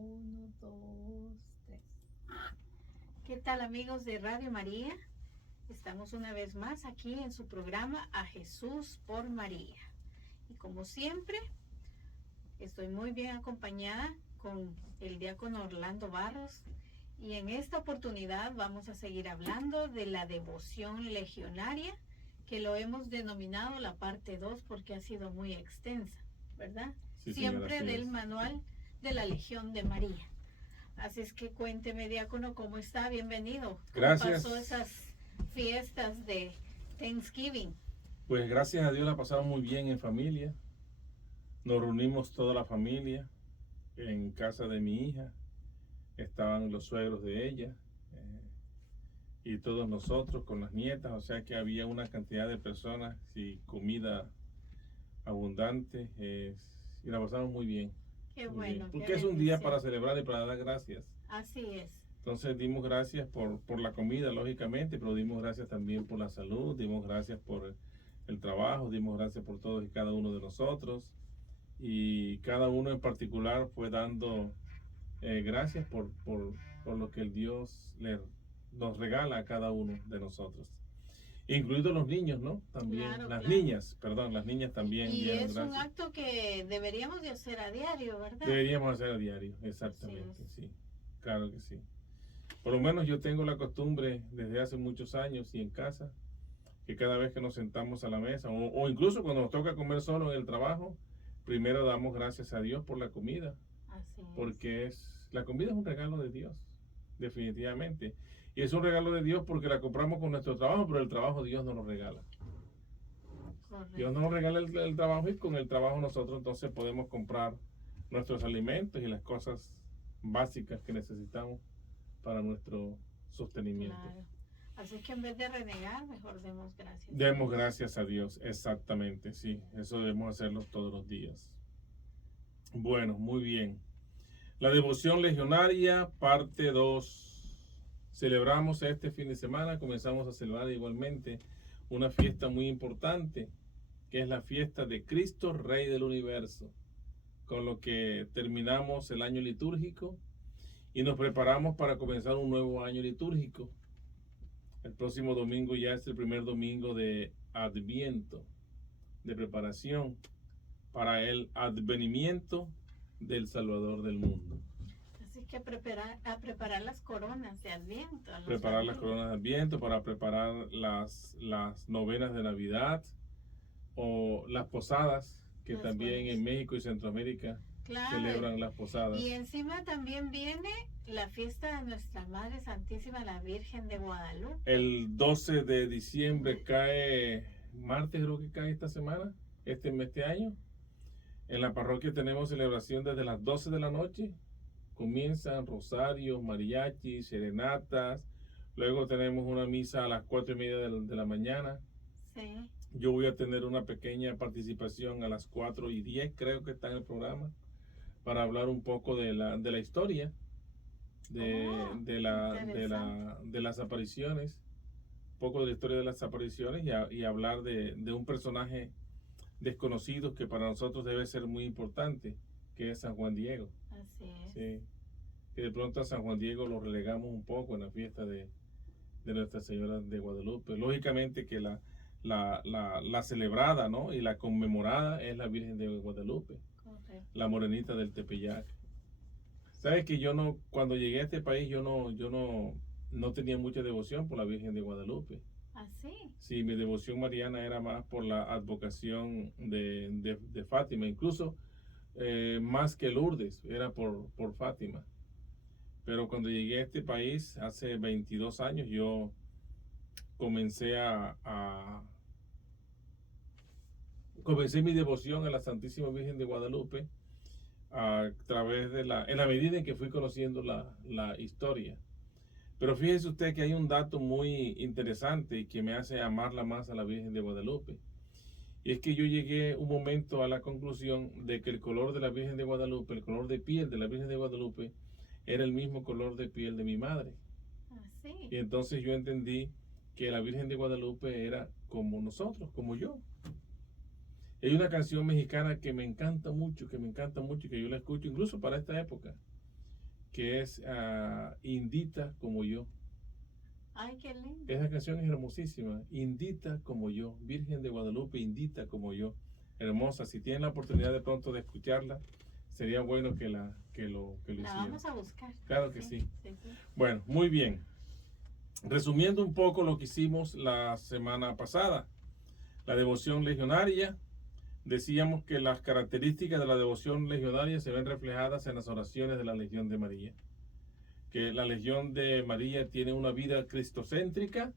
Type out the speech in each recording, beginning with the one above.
Uno, dos, tres. ¿Qué tal, amigos de Radio María? Estamos una vez más aquí en su programa A Jesús por María. Y como siempre, estoy muy bien acompañada con el diácono Orlando Barros. Y en esta oportunidad vamos a seguir hablando de la devoción legionaria, que lo hemos denominado la parte 2 porque ha sido muy extensa, ¿verdad? Sí, Siempre señora, del manual de la Legión de María. Así es que cuénteme, diácono, ¿cómo está? Bienvenido. ¿Cómo Gracias. pasó esas fiestas de Thanksgiving? Pues gracias a Dios la pasamos muy bien en familia. Nos reunimos toda la familia en casa de mi hija. Estaban los suegros de ella y todos nosotros con las nietas. O sea que había una cantidad de personas y comida abundante. Y la pasamos muy bien. Qué Muy bueno, bien. qué Porque es un día bendición. para celebrar y para dar gracias. Así es. Entonces dimos gracias por la comida, lógicamente, pero dimos gracias también por la salud, dimos gracias por el trabajo, dimos gracias por todos y cada uno de nosotros. Y cada uno en particular fue dando gracias por lo que el Dios nos regala a cada uno de nosotros. Incluidos los niños, ¿no? También, Claro, las claro. niñas, perdón, las niñas también Y dieron es un gracias. acto que deberíamos de hacer a diario, ¿verdad? Deberíamos hacer a diario, exactamente, Así es. sí, claro que sí. Por lo menos yo tengo la costumbre desde hace muchos años y en casa, que cada vez que nos sentamos a la mesa, o incluso cuando nos toca comer solo en el trabajo, primero damos gracias a Dios por la comida, Así es. porque la comida es un regalo de Dios, definitivamente. Y es un regalo de Dios porque la compramos con nuestro trabajo, pero el trabajo Dios nos lo regala. Correcto. Dios nos regala el trabajo y con el trabajo nosotros entonces podemos comprar nuestros alimentos y las cosas básicas que necesitamos para nuestro sostenimiento. Claro. Así que en vez de renegar, mejor demos gracias. Demos gracias a Dios, exactamente, sí, eso debemos hacerlo todos los días. Bueno, muy bien. La devoción legionaria, parte 2. Celebramos este fin de semana, comenzamos a celebrar igualmente una fiesta muy importante, que es la fiesta de Cristo, Rey del Universo, con lo que terminamos el año litúrgico y nos preparamos para comenzar un nuevo año litúrgico. El próximo domingo ya es el primer domingo de Adviento, de preparación para el advenimiento del Salvador del mundo. Así que a preparar las coronas de Adviento. Preparar las coronas de Adviento, para preparar las novenas de Navidad o las posadas, que Las también buenas. en México y Centroamérica Claro. celebran las posadas. Y encima también viene la fiesta de nuestra Madre Santísima, la Virgen de Guadalupe. El 12 de diciembre cae, martes creo que cae esta semana, este año. En la parroquia tenemos celebración desde las 12 de la noche. Comienzan rosarios, mariachis, serenatas. Luego tenemos una misa a las 4:30 de la mañana. Sí. Yo voy a tener una pequeña participación a las 4:10, creo que está en el programa, para hablar un poco de la historia de las apariciones, un poco de la historia de las apariciones y hablar de un personaje desconocido que para nosotros debe ser muy importante, que es San Juan Diego. Así es. Sí, que de pronto a San Juan Diego lo relegamos un poco en la fiesta de Nuestra Señora de Guadalupe. Lógicamente que la celebrada, ¿no?, y la conmemorada es la Virgen de Guadalupe. Correcto. La morenita del Tepeyac. Sabes que cuando llegué a este país, yo no tenía mucha devoción por la Virgen de Guadalupe. Así. Sí, mi devoción mariana era más por la advocación de Fátima, incluso más que Lourdes, era por Fátima. Pero cuando llegué a este país, hace 22 años, yo comencé comencé mi devoción a la Santísima Virgen de Guadalupe a través en la medida en que fui conociendo la historia. Pero fíjese usted que hay un dato muy interesante y que me hace amarla más a la Virgen de Guadalupe. Y es que yo llegué un momento a la conclusión de que el color de la Virgen de Guadalupe, el color de piel de la Virgen de Guadalupe, era el mismo color de piel de mi madre. Así. Y entonces yo entendí que la Virgen de Guadalupe era como nosotros, como yo. Hay una canción mexicana que me encanta mucho, que yo la escucho incluso para esta época, que es Indita como yo. Ay, qué lindo. Esa canción es hermosísima. Indita como yo, Virgen de Guadalupe, indita como yo. Hermosa. Si tienen la oportunidad de pronto de escucharla, sería bueno que lo La hicieran. vamos a buscar. Claro que sí. Sí. Bueno, muy bien. Resumiendo un poco lo que hicimos la semana pasada, la devoción legionaria, decíamos que las características de la devoción legionaria se ven reflejadas en las oraciones de la Legión de María. Que la Legión de María tiene una vida cristocéntrica,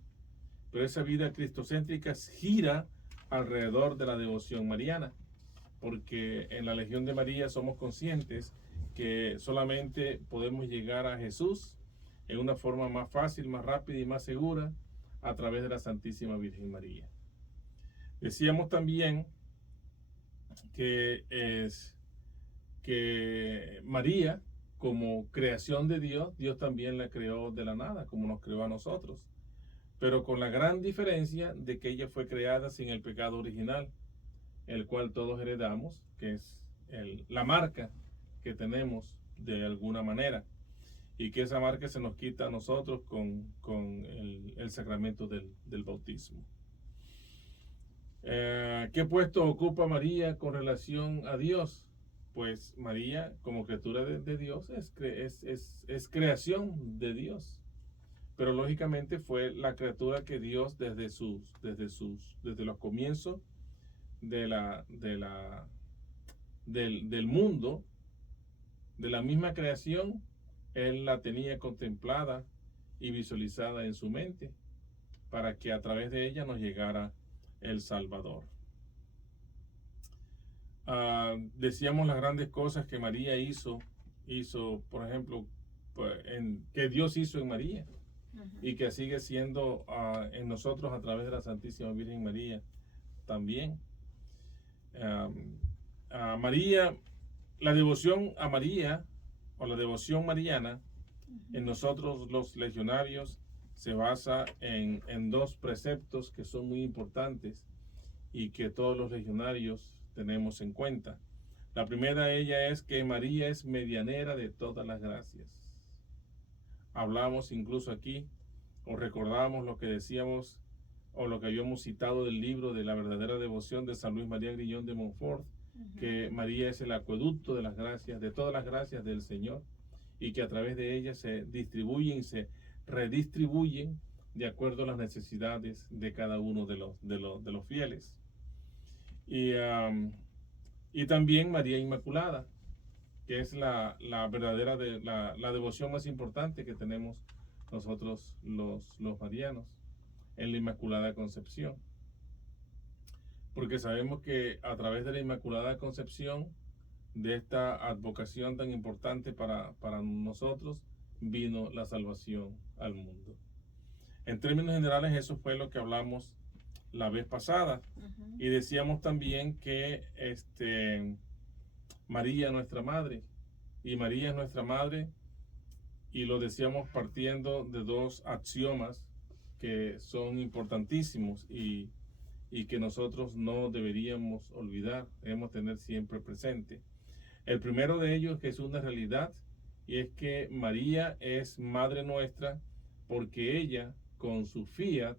pero esa vida cristocéntrica gira alrededor de la devoción mariana, porque en la Legión de María somos conscientes que solamente podemos llegar a Jesús en una forma más fácil, más rápida y más segura a través de la Santísima Virgen María. Decíamos también que María, como creación de Dios, Dios también la creó de la nada, como nos creó a nosotros, pero con la gran diferencia de que ella fue creada sin el pecado original, el cual todos heredamos, que es la marca que tenemos de alguna manera, y que esa marca se nos quita a nosotros con el sacramento del bautismo. ¿Qué puesto ocupa María con relación a Dios? Pues María, como criatura de Dios, es creación de Dios. Pero lógicamente fue la criatura que Dios desde los comienzos del mundo, de la misma creación, Él la tenía contemplada y visualizada en su mente para que a través de ella nos llegara el Salvador. Decíamos las grandes cosas que María hizo, por ejemplo, que Dios hizo en María y que sigue siendo en nosotros a través de la Santísima Virgen María también. María, la devoción a María o la devoción mariana en nosotros los legionarios se basa en dos preceptos que son muy importantes y que todos los legionarios tenemos en cuenta. La primera de ellas es que María es medianera de todas las gracias. Hablamos incluso aquí, o recordamos lo que decíamos, o lo que habíamos citado del libro de la verdadera devoción de San Luis María Grillón de Montfort, que María es el acueducto de las gracias, de todas las gracias del Señor, y que a través de ella se distribuyen y se redistribuyen de acuerdo a las necesidades de cada uno de los fieles. Y también María Inmaculada, que es la verdadera la devoción más importante que tenemos nosotros los marianos, en la Inmaculada Concepción. Porque sabemos que a través de la Inmaculada Concepción, de esta advocación tan importante para nosotros, vino la salvación al mundo. En términos generales, eso fue lo que hablamos la vez pasada. Y decíamos también que María nuestra madre, y María es nuestra madre, y lo decíamos partiendo de dos axiomas que son importantísimos y que nosotros no deberíamos olvidar, debemos tener siempre presente. El primero de ellos es una realidad, y es que María es madre nuestra porque ella, con su fiat,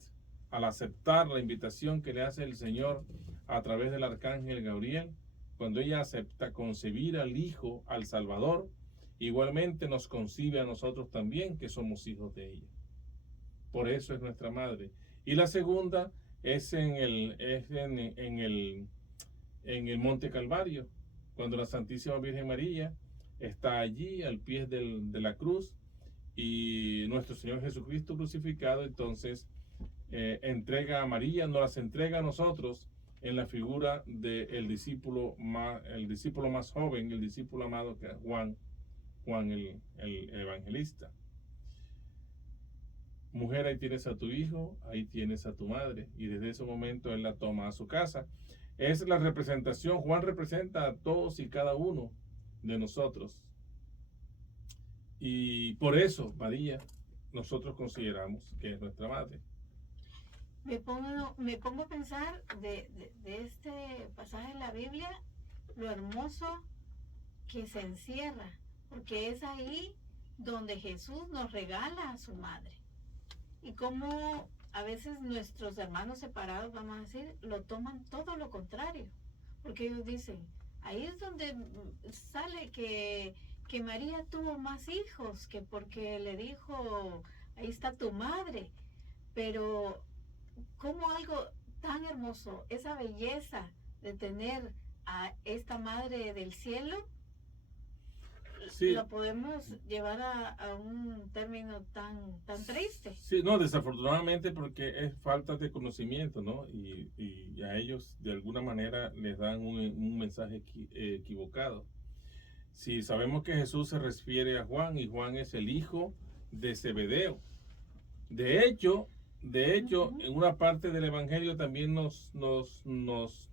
al aceptar la invitación que le hace el Señor a través del arcángel Gabriel, cuando ella acepta concebir al Hijo, al Salvador, igualmente nos concibe a nosotros también, que somos hijos de ella. Por eso es nuestra madre. Y la segunda es en el Monte Calvario, cuando la Santísima Virgen María está allí al pie de la cruz, y nuestro Señor Jesucristo crucificado, entonces entrega a María, nos las entrega a nosotros en la figura del discípulo más joven, el discípulo amado, que es Juan el evangelista. Mujer, ahí tienes a tu hijo, ahí tienes a tu madre. Y desde ese momento él la toma a su casa. Es la representación. Juan representa a todos y cada uno de nosotros. Y por eso María nosotros consideramos que es nuestra madre. Me pongo a pensar de este pasaje de la Biblia, lo hermoso que se encierra, porque es ahí donde Jesús nos regala a su madre. Y como a veces nuestros hermanos separados, vamos a decir, lo toman todo lo contrario. Porque ellos dicen, ahí es donde sale que María tuvo más hijos, que porque le dijo, ahí está tu madre. Pero como algo tan hermoso, esa belleza de tener a esta madre del cielo, Sí. lo podemos llevar a un término tan triste. Sí, no, desafortunadamente porque es falta de conocimiento, ¿no? Y a ellos de alguna manera les dan un mensaje equivocado. Si sabemos que Jesús se refiere a Juan y Juan es el hijo de Zebedeo. De hecho, en una parte del Evangelio también nos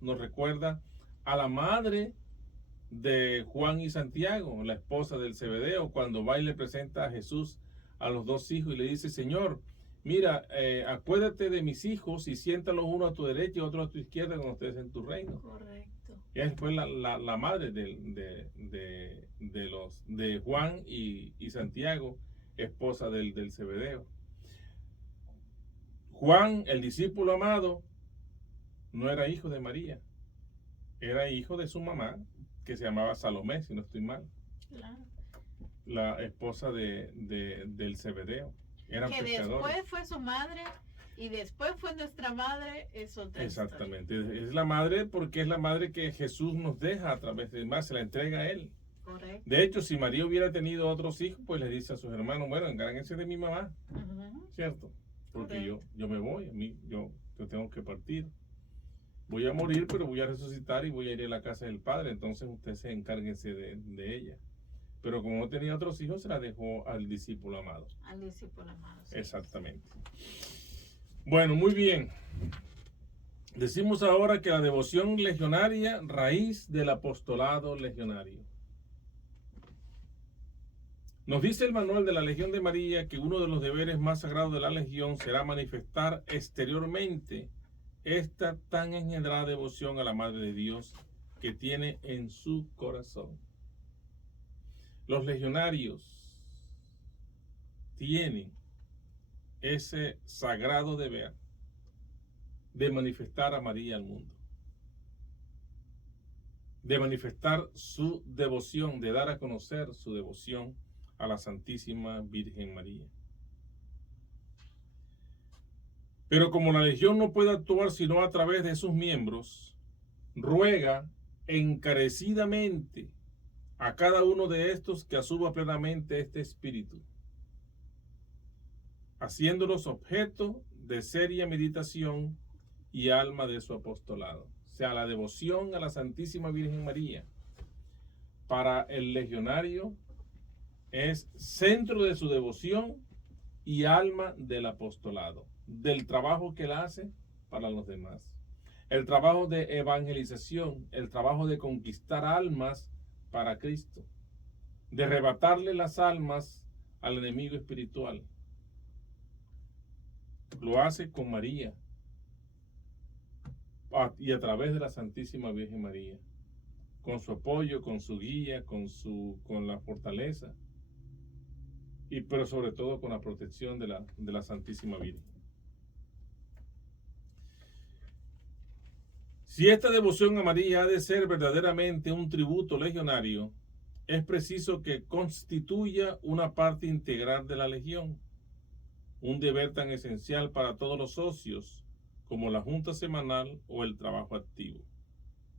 recuerda a la madre de Juan y Santiago, la esposa del Zebedeo, cuando va y le presenta a Jesús a los dos hijos y le dice, Señor, mira, acuérdate de mis hijos y siéntalos uno a tu derecha y otro a tu izquierda cuando estés en tu reino. Correcto. Y esa fue la madre de Juan y Santiago, esposa del Zebedeo. Juan, el discípulo amado, no era hijo de María, era hijo de su mamá, que se llamaba Salomé, si no estoy mal. Claro. La esposa del Zebedeo. Eran que pescadores. Después fue su madre y después fue nuestra madre, es otra Exactamente. historia. Es la madre porque es la madre que Jesús nos deja a través de más, se la entrega a él. Correcto. De hecho, si María hubiera tenido otros hijos, pues le dice a sus hermanos, bueno, encárguense de mi mamá, ¿cierto? Porque yo me voy, yo tengo que partir. Voy a morir, pero voy a resucitar y voy a ir a la casa del Padre. Entonces ustedes se encárguense de ella. Pero como no tenía otros hijos, se la dejó al discípulo amado. Al discípulo amado. Sí. Exactamente. Bueno, muy bien. Decimos ahora que la devoción legionaria, raíz del apostolado legionario. Nos dice el manual de la Legión de María que uno de los deberes más sagrados de la Legión será manifestar exteriormente esta tan engendrada devoción a la Madre de Dios que tiene en su corazón. Los legionarios tienen ese sagrado deber de manifestar a María al mundo, de manifestar su devoción, de dar a conocer su devoción a la Santísima Virgen María. Pero como la Legión no puede actuar sino a través de sus miembros, ruega encarecidamente a cada uno de estos que asuma plenamente este espíritu, haciéndolos objeto de seria meditación y alma de su apostolado. O sea, la devoción a la Santísima Virgen María para el legionario es centro de su devoción y alma del apostolado, del trabajo que él hace para los demás. El trabajo de evangelización, el trabajo de conquistar almas para Cristo, de arrebatarle las almas al enemigo espiritual. Lo hace con María y a través de la Santísima Virgen María, con su apoyo, con su guía, con la fortaleza, pero sobre todo con la protección de la Santísima Virgen. Si esta devoción a María ha de ser verdaderamente un tributo legionario, es preciso que constituya una parte integral de la Legión, un deber tan esencial para todos los socios como la junta semanal o el trabajo activo.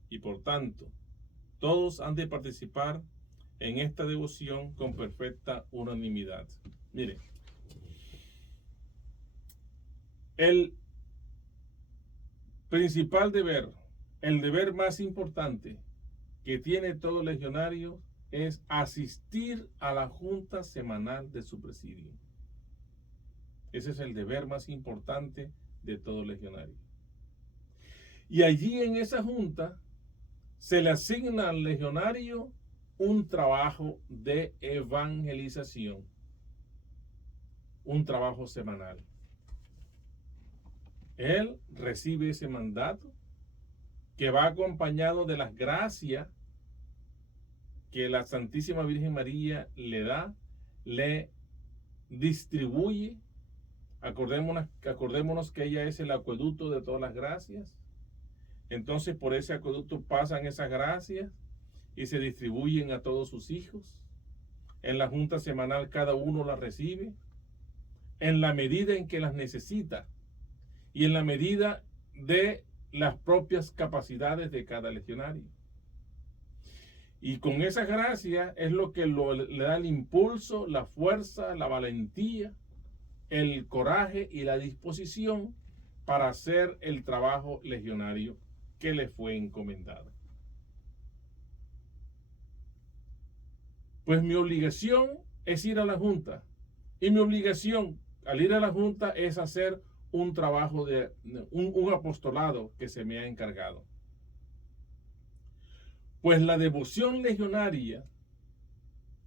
Y por tanto, todos han de participar en esta devoción con perfecta unanimidad. Mire, el principal deber, el deber más importante que tiene todo legionario es asistir a la junta semanal de su presidio. Ese es el deber más importante de todo legionario. Y allí en esa junta se le asigna al legionario un trabajo de evangelización, un trabajo semanal. Él recibe ese mandato que va acompañado de las gracias que la Santísima Virgen María le da le distribuye. Acordémonos que ella es el acueducto de todas las gracias. Entonces por ese acueducto pasan esas gracias y se distribuyen a todos sus hijos. En la junta semanal cada uno las recibe en la medida en que las necesita y en la medida de las propias capacidades de cada legionario. Y con esa gracia es lo que le da el impulso, la fuerza, la valentía, el coraje y la disposición para hacer el trabajo legionario que le fue encomendado. Pues mi obligación es ir a la junta, y mi obligación al ir a la junta es hacer un trabajo un apostolado que se me ha encargado. Pues la devoción legionaria,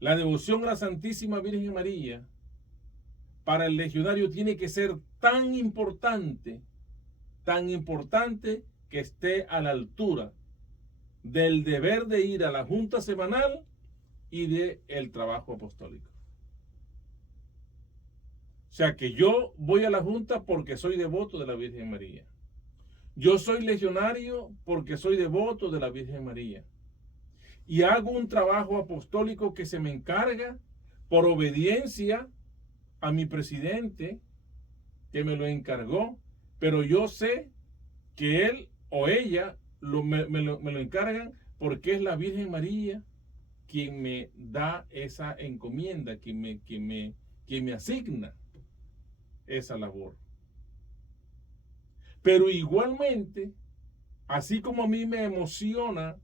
la devoción a la Santísima Virgen María, para el legionario tiene que ser tan importante que esté a la altura del deber de ir a la junta semanal y del trabajo apostólico. O sea que yo voy a la junta porque soy devoto de la Virgen María. Yo soy legionario porque soy devoto de la Virgen María. Y hago un trabajo apostólico que se me encarga por obediencia a mi presidente que me lo encargó, pero yo sé que él o ella me lo encargan porque es la Virgen María quien me da esa encomienda, quien me asigna esa labor. Pero igualmente, así como a mí me emociona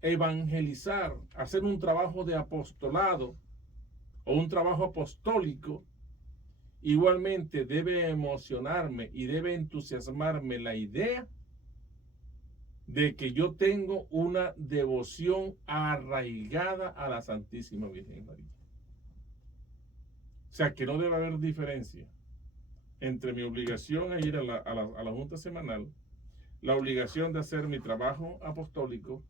evangelizar, hacer un trabajo de apostolado o un trabajo apostólico, igualmente debe emocionarme y debe entusiasmarme la idea de que yo tengo una devoción arraigada a la Santísima Virgen María. O sea que no debe haber diferencia entre mi obligación a ir a la junta semanal, la obligación de hacer mi trabajo apostólico,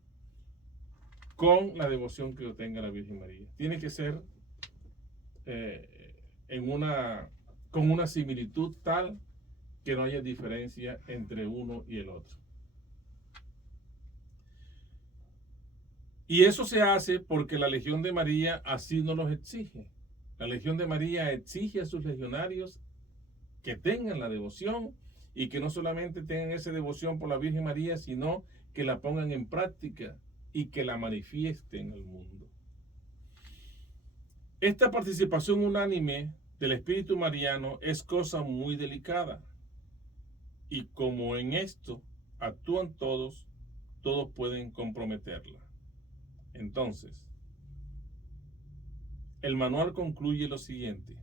con la devoción que yo tenga a la Virgen María. Tiene que ser con una similitud tal que no haya diferencia entre uno y el otro. Y eso se hace porque la Legión de María así nos los exige. La Legión de María exige a sus legionarios que tengan la devoción y que no solamente tengan esa devoción por la Virgen María, sino que la pongan en práctica y que la manifiesten al mundo. Esta participación unánime del Espíritu Mariano es cosa muy delicada. Y como en esto actúan todos, todos pueden comprometerla. Entonces, el manual concluye lo siguiente.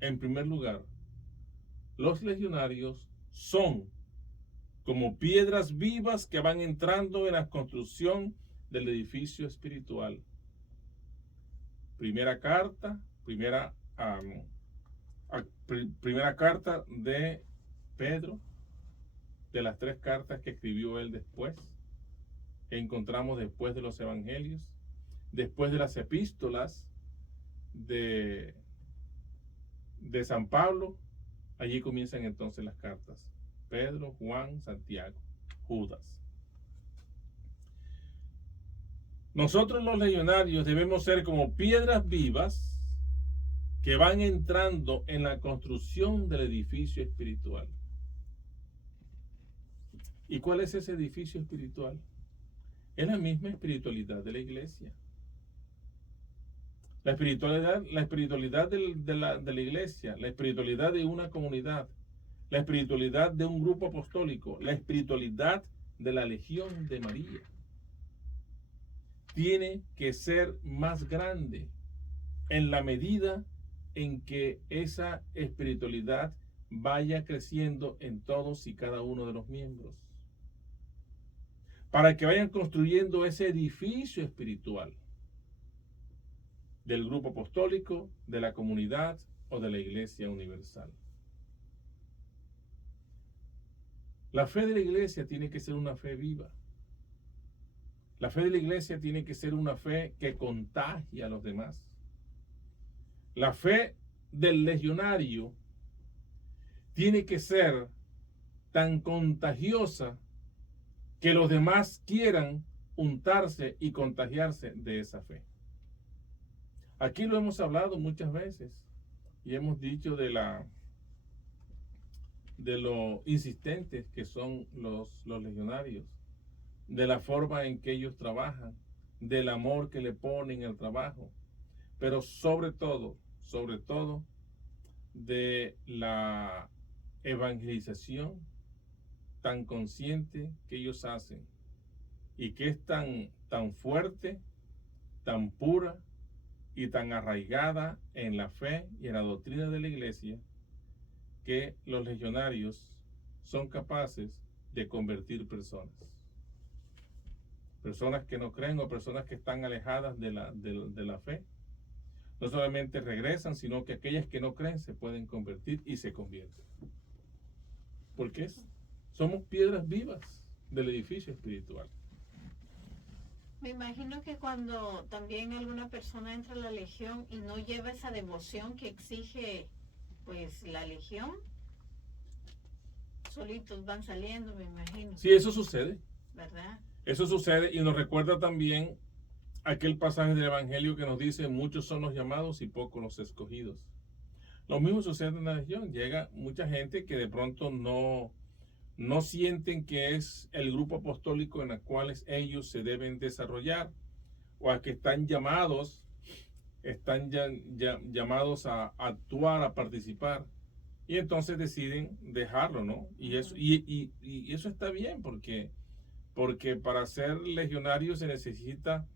En primer lugar, los legionarios son como piedras vivas que van entrando en la construcción del edificio espiritual. Primera carta de Pedro, de las 3 cartas que escribió él después, que encontramos después de los evangelios, después de las epístolas de San Pablo. Allí comienzan entonces las cartas: Pedro, Juan, Santiago, Judas. Nosotros los legionarios debemos ser como piedras vivas que van entrando en la construcción del edificio espiritual. ¿Y cuál es ese edificio espiritual? Es la misma espiritualidad de la iglesia. La espiritualidad de la iglesia, la espiritualidad de una comunidad, la espiritualidad de un grupo apostólico, la espiritualidad de la Legión de María. Tiene que ser más grande en la medida en que esa espiritualidad vaya creciendo en todos y cada uno de los miembros, para que vayan construyendo ese edificio espiritual del grupo apostólico, de la comunidad o de la iglesia universal. La fe de la iglesia tiene que ser una fe viva. La fe de la iglesia tiene que ser una fe que contagie a los demás. La fe del legionario tiene que ser tan contagiosa que los demás quieran untarse y contagiarse de esa fe. Aquí lo hemos hablado muchas veces y hemos dicho de lo insistentes que son los legionarios, de la forma en que ellos trabajan, del amor que le ponen al trabajo, pero sobre todo, de la evangelización tan consciente que ellos hacen y que es tan fuerte, tan pura y tan arraigada en la fe y en la doctrina de la iglesia, que los legionarios son capaces de convertir personas que no creen o personas que están alejadas de la fe. No solamente regresan, sino que aquellas que no creen se pueden convertir y se convierten. Porque somos piedras vivas del edificio espiritual. Me imagino que cuando también alguna persona entra a la legión y no lleva esa devoción que exige pues la legión, solitos van saliendo, me imagino. Sí, eso sucede. ¿Verdad? Eso sucede y nos recuerda también aquel pasaje del Evangelio que nos dice: muchos son los llamados y pocos los escogidos. Lo mismo sucede en la legión. Llega mucha gente que de pronto no sienten que es el grupo apostólico en el cual ellos se deben desarrollar, o a que están llamados a actuar, a participar, y entonces deciden dejarlo, ¿no? Y eso está bien, porque para ser legionario se necesita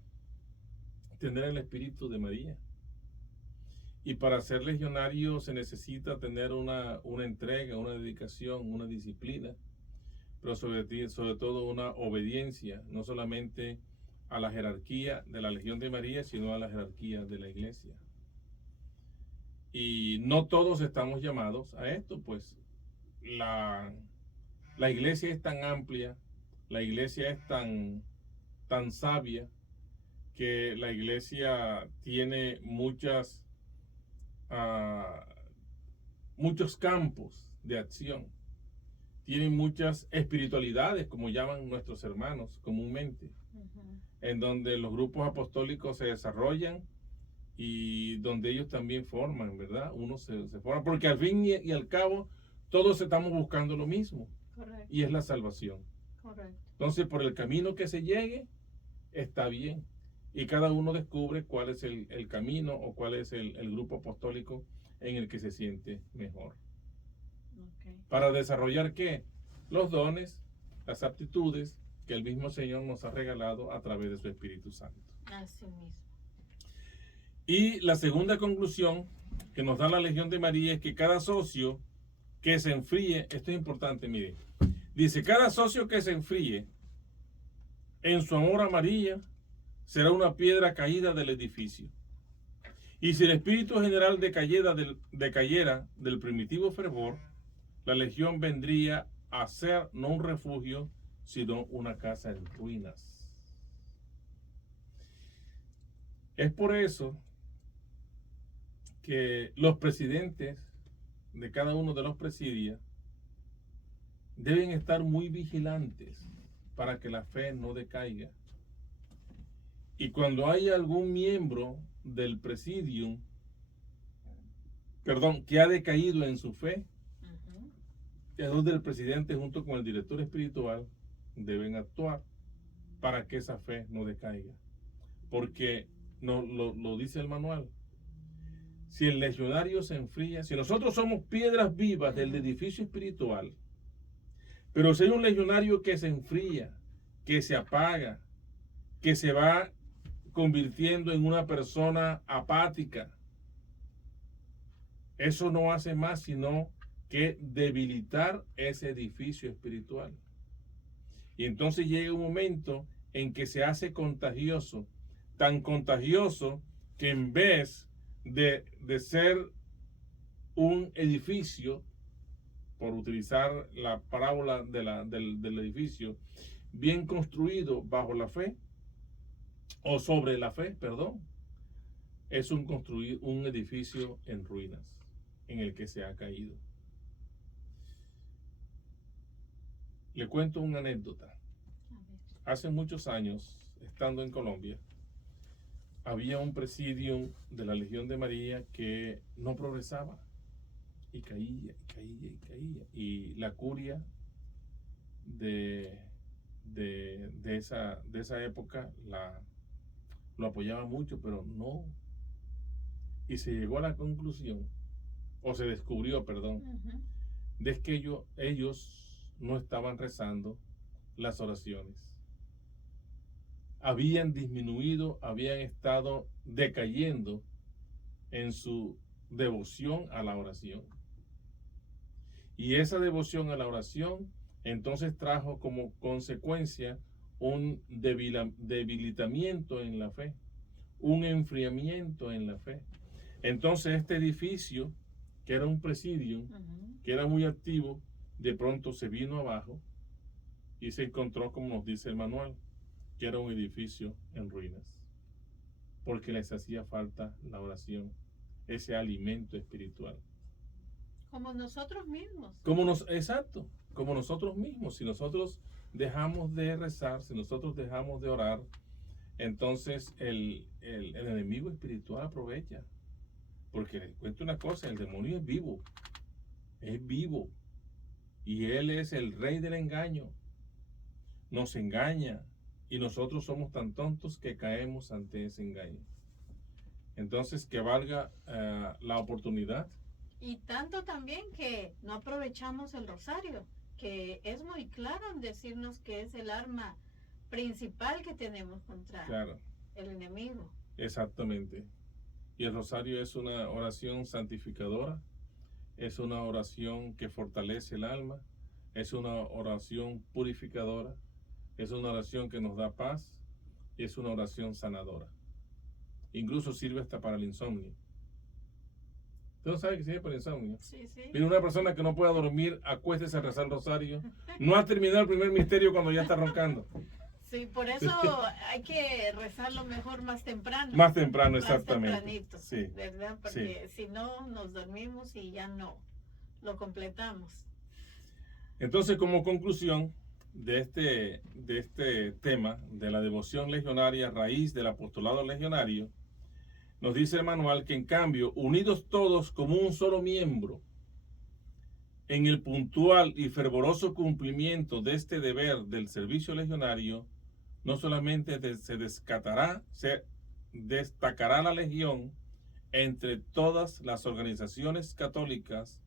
tener el espíritu de María. Y para ser legionario se necesita tener una entrega, una dedicación, una disciplina, pero sobre todo una obediencia, no solamente a la jerarquía de la Legión de María, sino a la jerarquía de la iglesia. Y no todos estamos llamados a esto, pues la iglesia es tan amplia, la iglesia es tan sabia, que la iglesia tiene muchos campos de acción, tiene muchas espiritualidades, como llaman nuestros hermanos comúnmente, en donde los grupos apostólicos se desarrollan y donde ellos también forman, ¿verdad? Uno se forma, porque al fin y al cabo todos estamos buscando lo mismo. Correcto. Y es la salvación. Correcto. Entonces, por el camino que se llegue, está bien. Y cada uno descubre cuál es el camino o cuál es el grupo apostólico en el que se siente mejor. Okay. Para desarrollar, ¿qué? Los dones, las aptitudes que el mismo Señor nos ha regalado a través de su Espíritu Santo. Así mismo. Y la segunda conclusión que nos da la Legión de María es que cada socio que se enfríe, esto es importante, miren, dice: cada socio que se enfríe en su amor a María será una piedra caída del edificio. Y si el espíritu general decayera del primitivo fervor, la legión vendría a ser no un refugio, sino una casa en ruinas. Es por eso que los presidentes de cada uno de los presidios deben estar muy vigilantes para que la fe no decaiga. Y cuando haya algún miembro del presidium, que ha decaído en su fe, es donde el presidente junto con el director espiritual deben actuar para que esa fe no decaiga. Porque lo dice el manual. Si el legionario se enfría, si nosotros somos piedras vivas del edificio espiritual, pero si hay un legionario que se enfría, que se apaga, que se va convirtiendo en una persona apática, eso no hace más sino que debilitar ese edificio espiritual. Y entonces llega un momento en que se hace contagioso, tan contagioso que en vez de ser un edificio, por utilizar la parábola del edificio, bien construido bajo la fe, o sobre la fe, es un edificio en ruinas, en el que se ha caído. Le cuento una anécdota. Hace muchos años, estando en Colombia, había un presidium de la Legión de María que no progresaba, y caía, y caía, y caía. Y la curia de esa época lo apoyaba mucho, pero no. Y se llegó a la conclusión, o se descubrió, perdón, de que ellos no estaban rezando las oraciones. Habían disminuido, habían estado decayendo en su devoción a la oración. Y esa devoción a la oración entonces trajo como consecuencia un debilitamiento en la fe, un enfriamiento en la fe. Entonces este edificio, que era un presidium, que era muy activo, de pronto se vino abajo y se encontró, como nos dice el manual, que era un edificio en ruinas, porque les hacía falta la oración, ese alimento espiritual. Como nosotros mismos. Exacto, como nosotros mismos. Si nosotros dejamos de rezar, si nosotros dejamos de orar, entonces el enemigo espiritual aprovecha. Porque les cuento una cosa, el demonio es vivo, y él es el rey del engaño. Nos engaña, y nosotros somos tan tontos que caemos ante ese engaño. Entonces, que valga la oportunidad. Y tanto también que no aprovechamos el rosario, que es muy claro en decirnos que es el arma principal que tenemos contra el enemigo. Exactamente. Y el rosario es una oración santificadora, es una oración que fortalece el alma, es una oración purificadora, es una oración que nos da paz y es una oración sanadora. Incluso sirve hasta para el insomnio. ¿Usted no sabe que sirve para el insomnio? Sí. Mira, una persona que no pueda dormir, acuéstese a rezar el rosario. No ha terminado el primer misterio cuando ya está roncando. Sí, por eso hay que rezarlo mejor más temprano. Más temprano, exactamente. Más tempranito, sí. ¿Verdad? Porque si no, nos dormimos y ya no lo completamos. Entonces, como conclusión de este tema de la devoción legionaria a raíz del apostolado legionario, nos dice el manual que en cambio, unidos todos como un solo miembro, en el puntual y fervoroso cumplimiento de este deber del servicio legionario, no solamente se destacará la legión entre todas las organizaciones católicas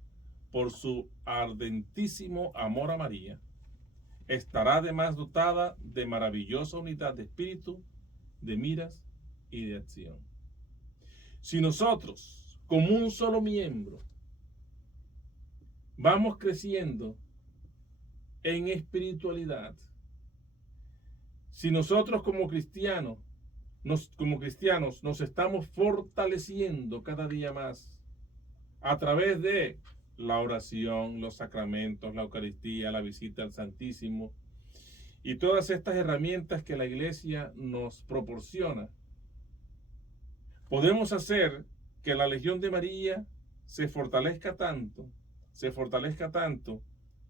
por su ardentísimo amor a María, estará además dotada de maravillosa unidad de espíritu, de miras y de acción. Si nosotros, como un solo miembro, vamos creciendo en espiritualidad, si nosotros como cristianos nos estamos fortaleciendo cada día más a través de la oración, los sacramentos, la Eucaristía, la visita al Santísimo y todas estas herramientas que la Iglesia nos proporciona, podemos hacer que la Legión de María se fortalezca tanto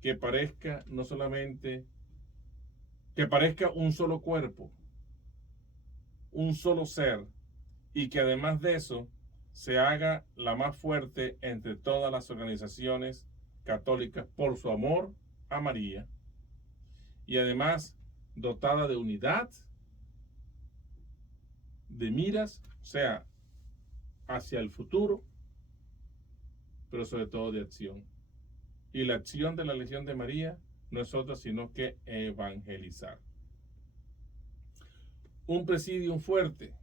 que parezca no solamente, que parezca un solo cuerpo, un solo ser, y que además de eso se haga la más fuerte entre todas las organizaciones católicas por su amor a María, y además dotada de unidad, de miras, o sea, hacia el futuro, pero sobre todo de acción. Y la acción de la Legión de María no es otra sino que evangelizar. Un presidium fuerte,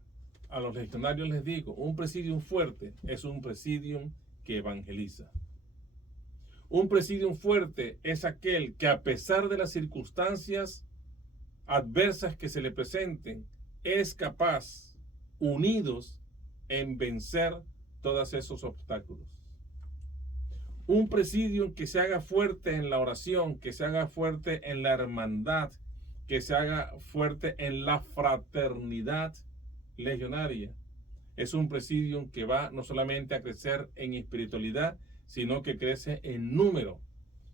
a los legionarios les digo, un presidium fuerte es un presidium que evangeliza. Un presidium fuerte es aquel que, a pesar de las circunstancias adversas que se le presenten, es capaz, unidos, en vencer todos esos obstáculos. Un presidium que se haga fuerte en la oración, que se haga fuerte en la hermandad, que se haga fuerte en la fraternidad legionaria, es un presidium que va no solamente a crecer en espiritualidad, sino que crece en número.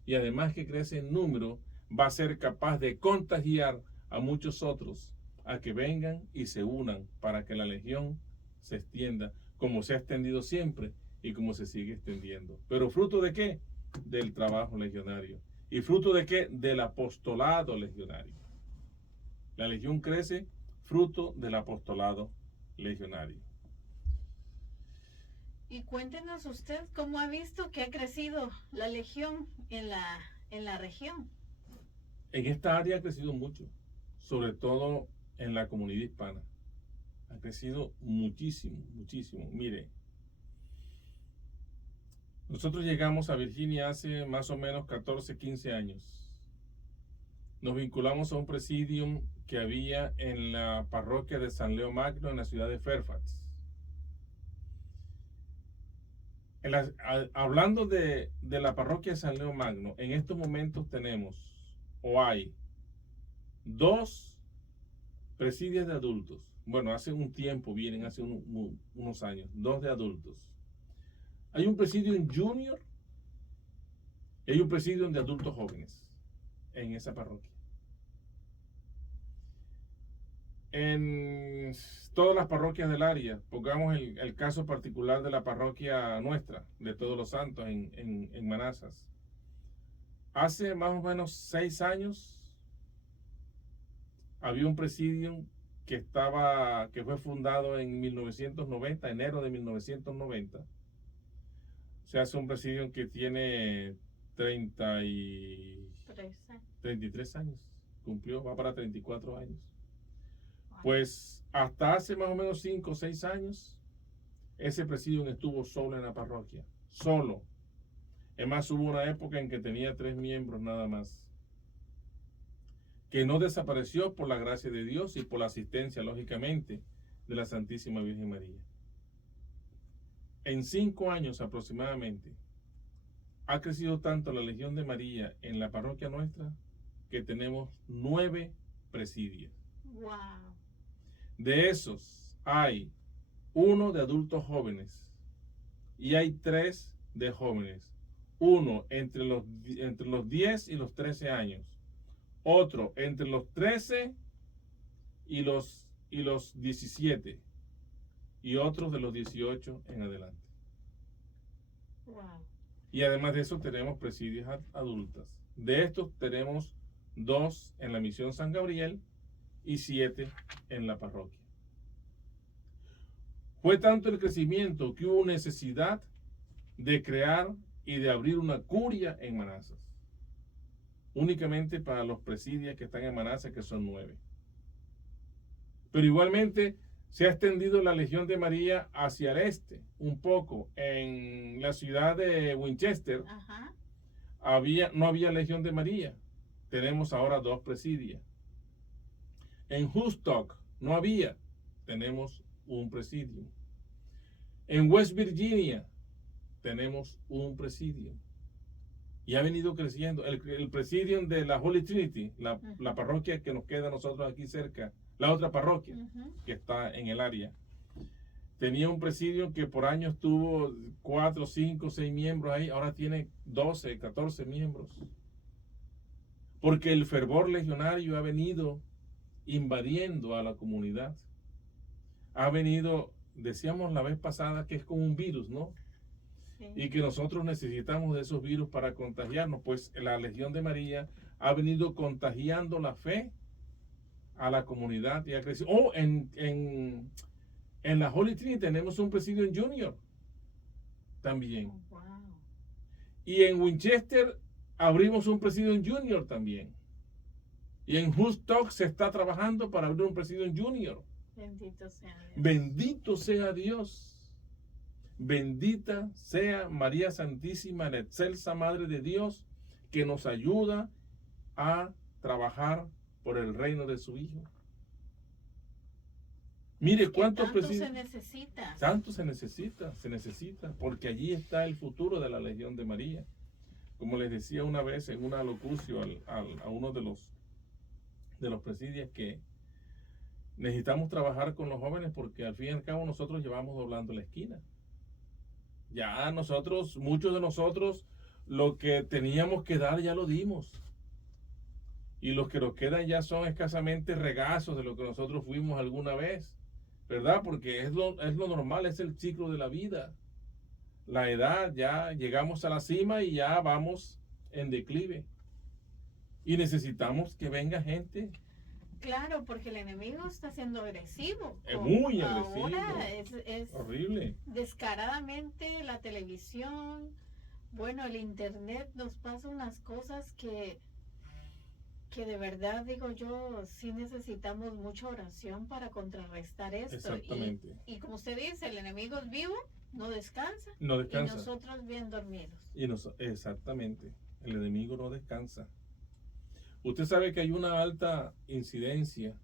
Y además que crece en número, va a ser capaz de contagiar a muchos otros a que vengan y se unan para que la legión se extienda como se ha extendido siempre y como se sigue extendiendo. ¿Pero fruto de qué? Del trabajo legionario. ¿Y fruto de qué? Del apostolado legionario. La legión crece fruto del apostolado legionario. Y cuéntenos usted cómo ha visto que ha crecido la legión en la región. En esta área ha crecido mucho, sobre todo en la comunidad hispana. Ha crecido muchísimo, muchísimo. Mire, nosotros llegamos a Virginia hace más o menos 14, 15 años. Nos vinculamos a un presidium que había en la parroquia de San Leo Magno en la ciudad de Fairfax. Hablando de la parroquia de San Leo Magno, en estos momentos tenemos o hay 2 presidios de adultos. Bueno, hace un tiempo vienen, hace unos años, 2 de adultos. Hay un presidio junior y hay un presidio de adultos jóvenes en esa parroquia. En todas las parroquias del área, pongamos el caso particular de la parroquia nuestra, de Todos los Santos en Manassas. Hace más o menos 6 años había un presidium que fue fundado en 1990, enero de 1990. O sea, es un presidium que tiene 33 años. Cumplió, va para 34 años. Pues hasta hace más o menos 5 o 6 años, ese presidium estuvo solo en la parroquia. Solo. Es más, hubo una época en que tenía 3 miembros nada más. Que no desapareció por la gracia de Dios y por la asistencia, lógicamente, de la Santísima Virgen María. En 5 años aproximadamente, ha crecido tanto la Legión de María en la parroquia nuestra que tenemos 9 presidios. Wow. De esos hay 1 de adultos jóvenes y hay 3 de jóvenes. Uno entre los 10 y los 13 años. Otro entre los 13 y los 17. Y otros de los 18 en adelante. Wow. Y además de eso tenemos presidios adultas. De estos tenemos 2 en la misión San Gabriel y 7 en la parroquia. Fue tanto el crecimiento que hubo necesidad de crear y de abrir una curia en Manassas. Únicamente para los presidios que están en Manassas, que son 9. Pero igualmente se ha extendido la Legión de María hacia el este, un poco. En la ciudad de Winchester no había Legión de María. Tenemos ahora 2 presidios. En Woodstock no había. Tenemos un presidio. En West Virginia tenemos un presidio. Y ha venido creciendo. El presidio de la Holy Trinity, la parroquia que nos queda a nosotros aquí cerca, la otra parroquia que está en el área, tenía un presidio que por años tuvo 4, 5, 6 miembros ahí, ahora tiene 12, 14 miembros. Porque el fervor legionario ha venido invadiendo a la comunidad. Ha venido, decíamos la vez pasada, que es como un virus, ¿no? Sí. Y que nosotros necesitamos de esos virus para contagiarnos. Pues la Legión de María ha venido contagiando la fe a la comunidad y ha crecido. En la Holy Trinity tenemos un presidio en Junior también. Oh, wow. Y en Winchester abrimos un presidio en Junior también. Y en Woodstock se está trabajando para abrir un presidio en Junior. Bendito sea Dios. Bendito sea Dios. Bendita sea María Santísima, la excelsa Madre de Dios, que nos ayuda a trabajar por el reino de su Hijo. Mire cuántos presidios. Tanto se necesita. Tanto se necesita, porque allí está el futuro de la Legión de María. Como les decía una vez en una locución a uno de los presidios, que necesitamos trabajar con los jóvenes porque al fin y al cabo nosotros llevamos doblando la esquina. Ya nosotros, muchos de nosotros, lo que teníamos que dar ya lo dimos. Y los que nos quedan ya son escasamente regazos de lo que nosotros fuimos alguna vez, ¿verdad? Porque es lo normal, es el ciclo de la vida. La edad, ya llegamos a la cima y ya vamos en declive. Y necesitamos que venga gente. Claro, porque el enemigo está siendo agresivo. Es muy agresivo. Ahora es horrible. Descaradamente la televisión, bueno, el internet nos pasa unas cosas que de verdad, digo yo, sí necesitamos mucha oración para contrarrestar esto. Exactamente. Y como usted dice, el enemigo es vivo, no descansa. No descansa. Y nosotros bien dormidos. Exactamente. El enemigo no descansa. Usted sabe que hay una alta incidencia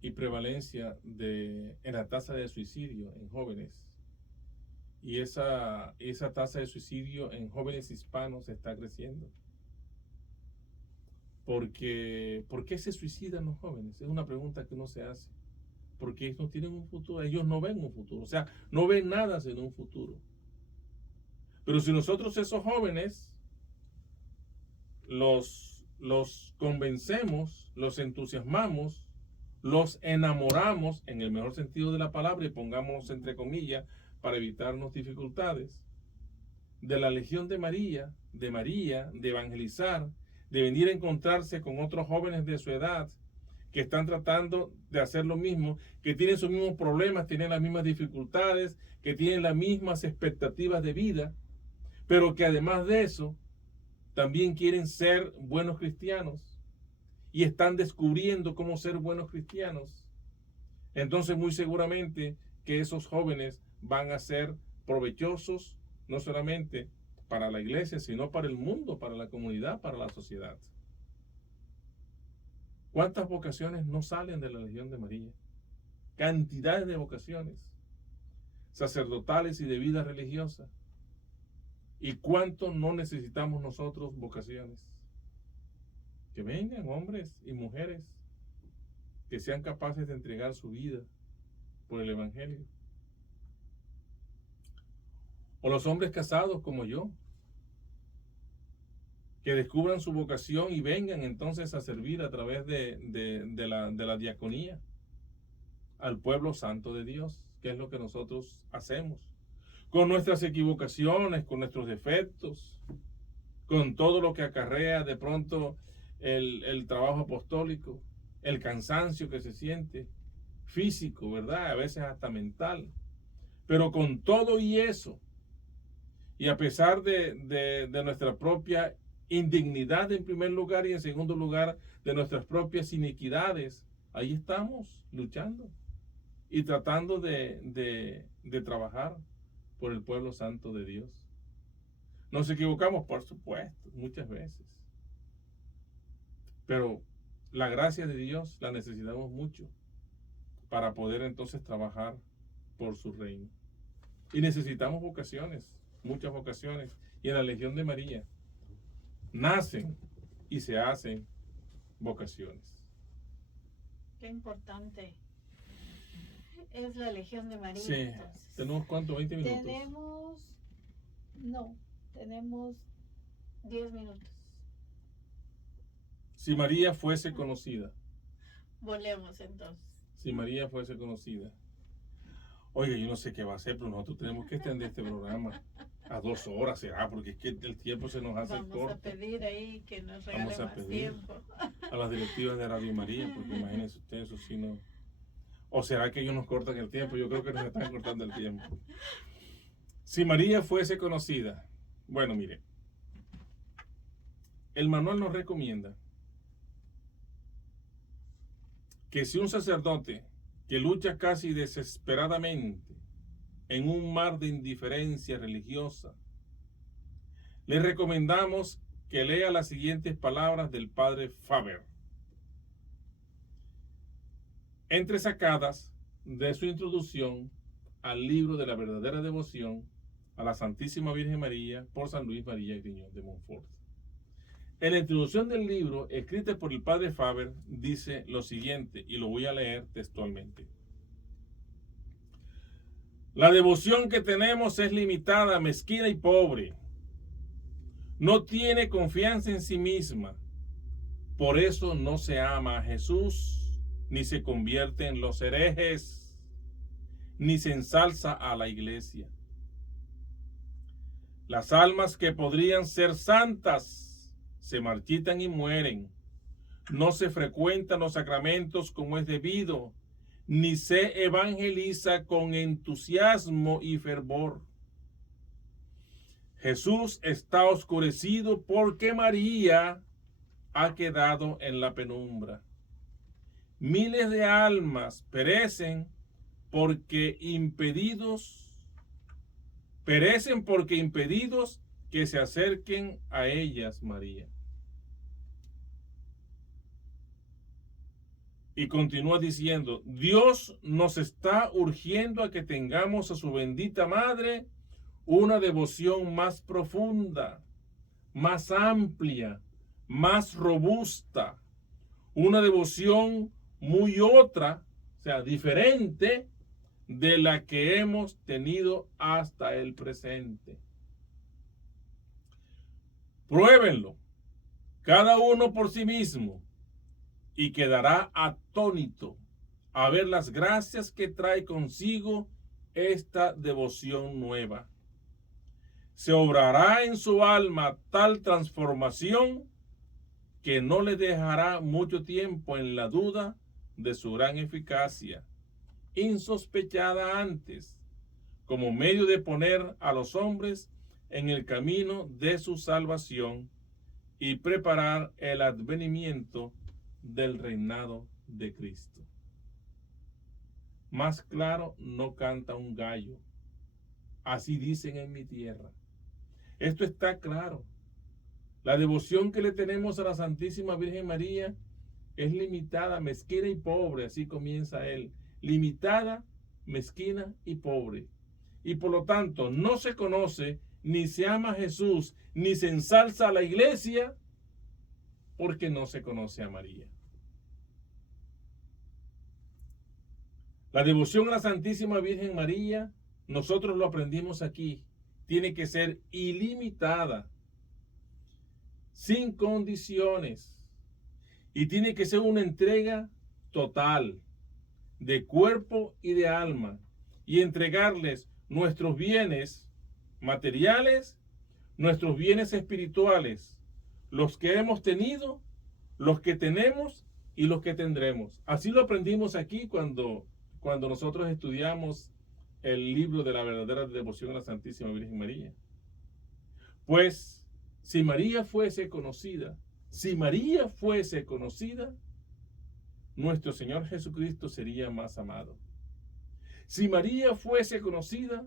y prevalencia en la tasa de suicidio en jóvenes. Y esa tasa de suicidio en jóvenes hispanos está creciendo. ¿Por qué se suicidan los jóvenes? Es una pregunta que uno se hace. Porque ellos no tienen un futuro, ellos no ven un futuro. O sea, no ven nada en un futuro. Pero si nosotros esos jóvenes los convencemos, los entusiasmamos, los enamoramos, en el mejor sentido de la palabra, y pongámonos entre comillas, para evitarnos dificultades, de la Legión de María, de evangelizar, de venir a encontrarse con otros jóvenes de su edad que están tratando de hacer lo mismo, que tienen sus mismos problemas, tienen las mismas dificultades, que tienen las mismas expectativas de vida, pero que además de eso también quieren ser buenos cristianos y están descubriendo cómo ser buenos cristianos. Entonces muy seguramente que esos jóvenes van a ser provechosos no solamente para la iglesia, sino para el mundo, para la comunidad, para la sociedad. ¿Cuántas vocaciones no salen de la Legión de María? Cantidades de vocaciones sacerdotales y de vida religiosa. ¿Y cuánto no necesitamos nosotros vocaciones? Que vengan hombres y mujeres que sean capaces de entregar su vida por el Evangelio. O los hombres casados como yo, que descubran su vocación y vengan entonces a servir a través de la diaconía al pueblo santo de Dios, que es lo que nosotros hacemos. Con nuestras equivocaciones, con nuestros defectos, con todo lo que acarrea de pronto el trabajo apostólico, el cansancio que se siente, físico, ¿verdad? A veces hasta mental. Pero con todo y eso, y a pesar de nuestra propia indignidad en primer lugar y en segundo lugar de nuestras propias iniquidades, ahí estamos luchando y tratando de trabajar por el pueblo santo de Dios. Nos equivocamos, por supuesto, muchas veces. Pero la gracia de Dios la necesitamos mucho para poder entonces trabajar por su reino. Y necesitamos vocaciones, muchas vocaciones. Y en la Legión de María nacen y se hacen vocaciones. Qué importante es la Legión de María. Sí. Entonces. ¿Tenemos cuánto? ¿20 minutos? Tenemos 10 minutos. Si María fuese conocida. Volvemos entonces. Si María fuese conocida. Oiga, yo no sé qué va a hacer, pero nosotros tenemos que extender este programa a 2 horas, será, porque es que el tiempo se nos hace corto. Vamos a pedir ahí que nos regale más tiempo. A las directivas de Radio María, porque imagínense ustedes, eso sí no. ¿O será que ellos nos cortan el tiempo? Yo creo que nos están cortando el tiempo. Si María fuese conocida. Bueno, mire. El manual nos recomienda que si un sacerdote que lucha casi desesperadamente en un mar de indiferencia religiosa, le recomendamos que lea las siguientes palabras del padre Faber, entresacadas de su introducción al libro de la verdadera devoción a la Santísima Virgen María por San Luis María Griñón de Montfort. En la introducción del libro, escrita por el padre Faber, dice lo siguiente, y lo voy a leer textualmente. La devoción que tenemos es limitada, mezquina y pobre. No tiene confianza en sí misma. Por eso no se ama a Jesús, ni se convierte en los herejes, ni se ensalza a la iglesia. Las almas que podrían ser santas se marchitan y mueren. No se frecuentan los sacramentos como es debido, ni se evangeliza con entusiasmo y fervor. Jesús está oscurecido porque María ha quedado en la penumbra. Miles de almas perecen porque impedidos que se acerquen a ellas, María. Y continúa diciendo, Dios nos está urgiendo a que tengamos a su bendita madre una devoción más profunda, más amplia, más robusta, una devoción muy otra, o sea, diferente de la que hemos tenido hasta el presente. Pruébenlo, cada uno por sí mismo, y quedará atónito a ver las gracias que trae consigo esta devoción nueva. Se obrará en su alma tal transformación que no le dejará mucho tiempo en la duda de su gran eficacia, insospechada antes, como medio de poner a los hombres en el camino de su salvación y preparar el advenimiento del reinado de Cristo. Más claro no canta un gallo. Así dicen en mi tierra. Esto está claro. La devoción que le tenemos a la Santísima Virgen María es limitada, mezquina y pobre. Así comienza él. Limitada, mezquina y pobre. Y por lo tanto no se conoce, ni se ama a Jesús, ni se ensalza a la iglesia, porque no se conoce a María. La devoción a la Santísima Virgen María, nosotros lo aprendimos aquí, tiene que ser ilimitada, sin condiciones, y tiene que ser una entrega total, de cuerpo y de alma, y entregarles nuestros bienes materiales, nuestros bienes espirituales, los que hemos tenido, los que tenemos y los que tendremos. Así lo aprendimos aquí cuando nosotros estudiamos el libro de la verdadera devoción a la Santísima Virgen María. Pues, si María fuese conocida, nuestro Señor Jesucristo sería más amado. Si María fuese conocida,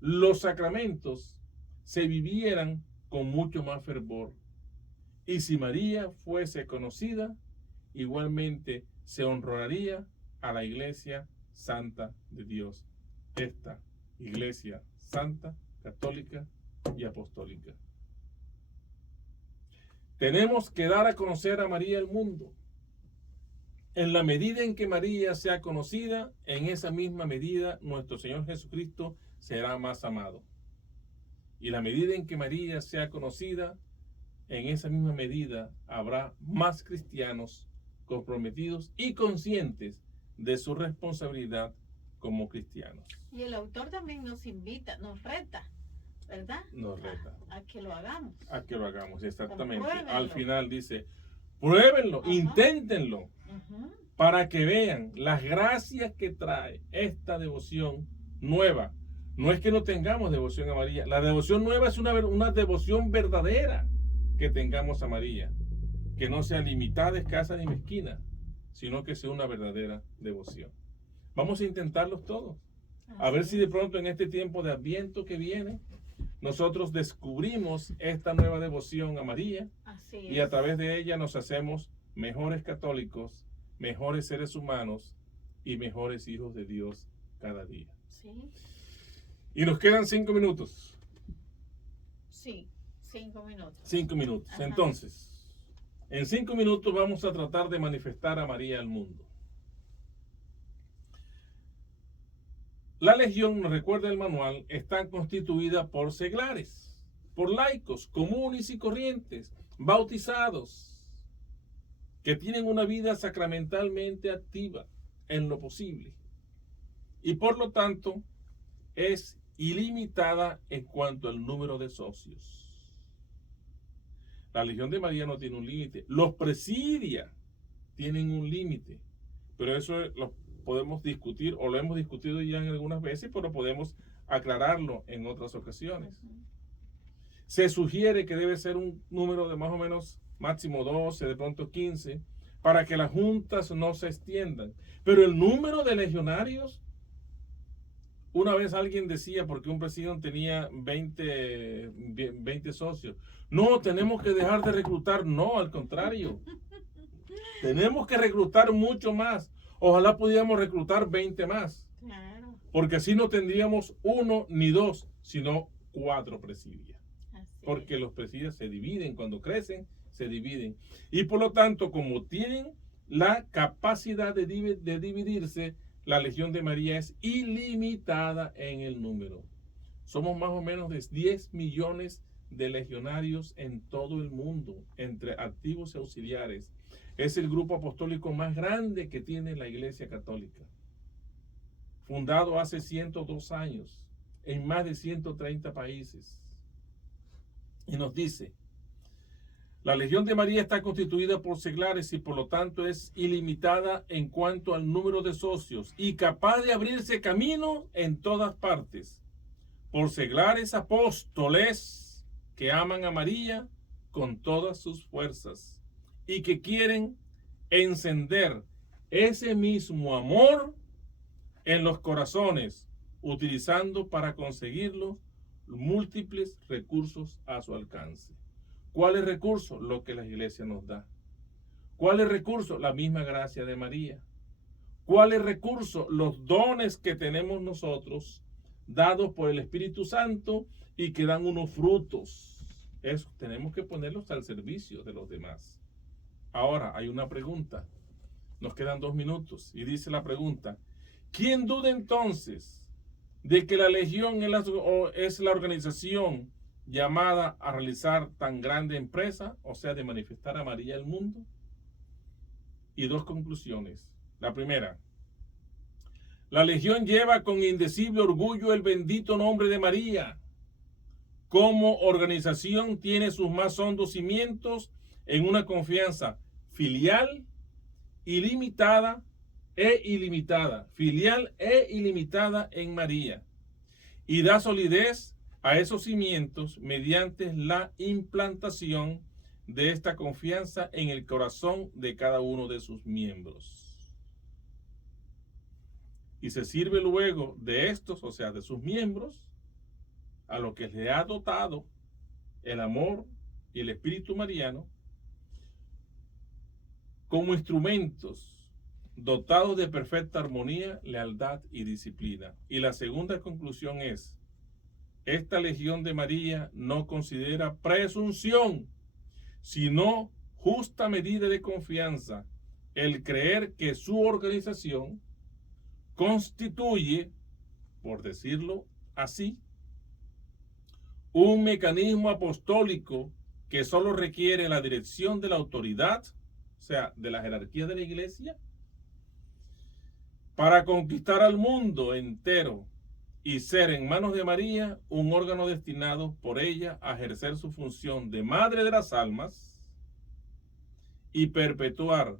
los sacramentos se vivieran con mucho más fervor. Y si María fuese conocida, igualmente se honraría a la Iglesia Santa de Dios. Esta Iglesia Santa, Católica y Apostólica. Tenemos que dar a conocer a María al mundo. En la medida en que María sea conocida, en esa misma medida nuestro Señor Jesucristo será más amado. Y la medida en que María sea conocida, en esa misma medida habrá más cristianos comprometidos y conscientes de su responsabilidad como cristianos. Y el autor también nos invita, nos reta, ¿verdad? Nos reta. A que lo hagamos. A que lo hagamos, exactamente. Compruébenlo. Al final dice, pruébenlo, Ajá. inténtenlo, para que vean las gracias que trae esta devoción nueva. No es que no tengamos devoción a María. La devoción nueva es una devoción verdadera que tengamos a María. Que no sea limitada, escasa ni mezquina, sino que sea una verdadera devoción. Vamos a intentarlos todos. A ver si de pronto en este tiempo de Adviento que viene, nosotros descubrimos esta nueva devoción a María. Así y a través de ella nos hacemos mejores católicos, mejores seres humanos y mejores hijos de Dios cada día. Sí. Y nos quedan 5 minutos. Sí, 5 minutos. 5 minutos. Ajá. Entonces, en 5 minutos vamos a tratar de manifestar a María al mundo. La legión, nos recuerda el manual, está constituida por seglares, por laicos comunes y corrientes, bautizados, que tienen una vida sacramentalmente activa en lo posible. Y por lo tanto, es ilimitada en cuanto al número de socios. La Legión de María no tiene un límite. Los presidia tienen un límite, pero eso lo podemos discutir, o lo hemos discutido ya en algunas veces, pero podemos aclararlo en otras ocasiones. Se sugiere que debe ser un número de más o menos máximo 12, de pronto 15, para que las juntas no se extiendan. Pero el número de legionarios, una vez alguien decía, porque un presidente tenía 20 socios, no, tenemos que dejar de reclutar. No, al contrario, tenemos que reclutar mucho más. Ojalá pudiéramos reclutar 20 más. Claro. Porque así no tendríamos 1 ni 2, sino 4 presidios. Porque los presidios se dividen, cuando crecen, se dividen. Y por lo tanto, como tienen la capacidad de dividirse, la Legión de María es ilimitada en el número. Somos más o menos de 10 millones de legionarios en todo el mundo, entre activos y auxiliares. Es el grupo apostólico más grande que tiene la Iglesia Católica. Fundado hace 102 años, en más de 130 países. Y nos dice, la Legión de María está constituida por seglares y por lo tanto es ilimitada en cuanto al número de socios y capaz de abrirse camino en todas partes. Por seglares apóstoles que aman a María con todas sus fuerzas y que quieren encender ese mismo amor en los corazones, utilizando para conseguirlo múltiples recursos a su alcance. ¿Cuáles recursos? Lo que la Iglesia nos da. ¿Cuáles recursos? La misma gracia de María. ¿Cuáles recursos? Los dones que tenemos nosotros, dados por el Espíritu Santo y que dan unos frutos. Eso tenemos que ponerlos al servicio de los demás. Ahora, hay una pregunta. Nos quedan 2 minutos. Y dice la pregunta, ¿quién duda entonces de que la Legión es la organización llamada a realizar tan grande empresa, o sea, de manifestar a María al mundo? Y 2 conclusiones. La primera, la Legión lleva con indecible orgullo el bendito nombre de María. Como organización tiene sus más hondos cimientos en una confianza filial, ilimitada filial e ilimitada en María, y da solidez a esos cimientos mediante la implantación de esta confianza en el corazón de cada uno de sus miembros. Y se sirve luego de estos, o sea, de sus miembros, a lo que le ha dotado el amor y el espíritu mariano, como instrumentos dotados de perfecta armonía, lealtad y disciplina. Y la segunda conclusión es, esta Legión de María no considera presunción, sino justa medida de confianza, el creer que su organización constituye, por decirlo así, un mecanismo apostólico que solo requiere la dirección de la autoridad, o sea, de la jerarquía de la Iglesia, para conquistar al mundo entero y ser en manos de María un órgano destinado por ella a ejercer su función de madre de las almas y perpetuar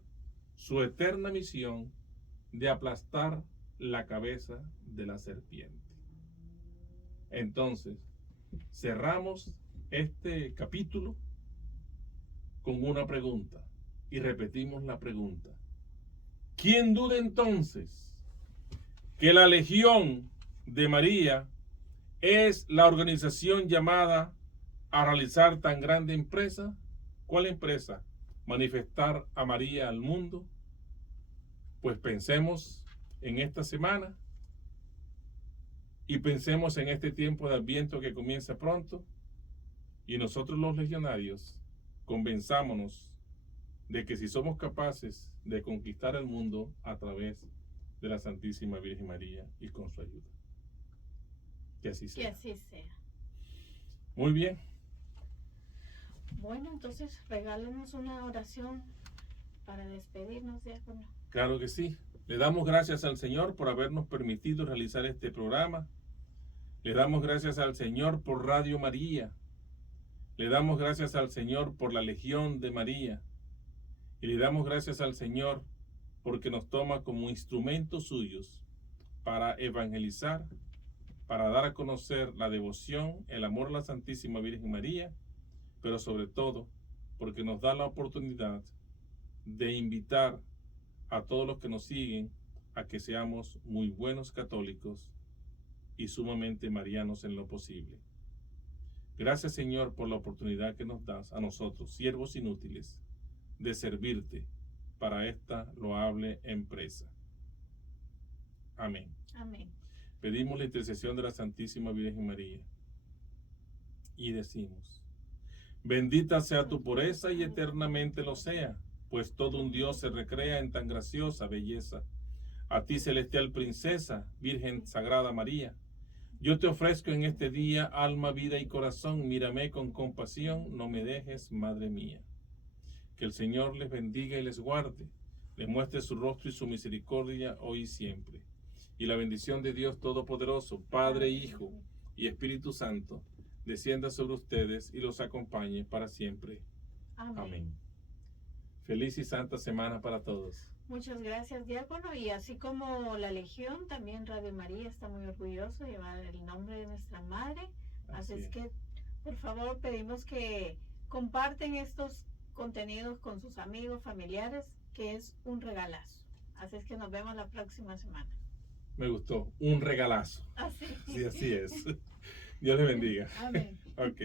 su eterna misión de aplastar la cabeza de la serpiente. Entonces, cerramos este capítulo con una pregunta y repetimos la pregunta. ¿Quién duda entonces que la Legión de María es la organización llamada a realizar tan grande empresa? ¿Cuál empresa? Manifestar a María al mundo. Pues pensemos en esta semana y pensemos en este tiempo de Adviento que comienza pronto Y nosotros los legionarios convenzámonos de que si somos capaces de conquistar el mundo a través de la Santísima Virgen María y con su ayuda. Que así sea. Que así sea. Muy bien. Bueno, entonces regálenos una oración para despedirnos, diácono. Claro que sí. Le damos gracias al Señor por habernos permitido realizar este programa. Le damos gracias al Señor por Radio María. Le damos gracias al Señor por la Legión de María. Y le damos gracias al Señor porque nos toma como instrumentos suyos para evangelizar, para dar a conocer la devoción, el amor a la Santísima Virgen María, pero sobre todo porque nos da la oportunidad de invitar a todos los que nos siguen a que seamos muy buenos católicos y sumamente marianos en lo posible. Gracias, Señor, por la oportunidad que nos das a nosotros, siervos inútiles, de servirte para esta loable empresa. Amén. Amén. Pedimos la intercesión de la Santísima Virgen María y decimos: bendita sea tu pureza y eternamente lo sea, pues todo un Dios se recrea en tan graciosa belleza. A ti, celestial princesa, Virgen Sagrada María, yo te ofrezco en este día alma, vida y corazón. Mírame con compasión, no me dejes, Madre mía. Que el Señor les bendiga y les guarde, les muestre su rostro y su misericordia hoy y siempre. Y la bendición de Dios Todopoderoso, Padre, Hijo y Espíritu Santo, descienda sobre ustedes y los acompañe para siempre. Amén. Amén. Feliz y santa semana para todos. Muchas gracias, diácono. Y así como la Legión, también Radio María está muy orgulloso de llevar el nombre de nuestra Madre. Así es que, por favor, pedimos que comparten estos contenidos con sus amigos, familiares, que es un regalazo. Así es que nos vemos la próxima semana. Me gustó, un regalazo. Así. Sí, así es. Dios le bendiga. Amén. Ok.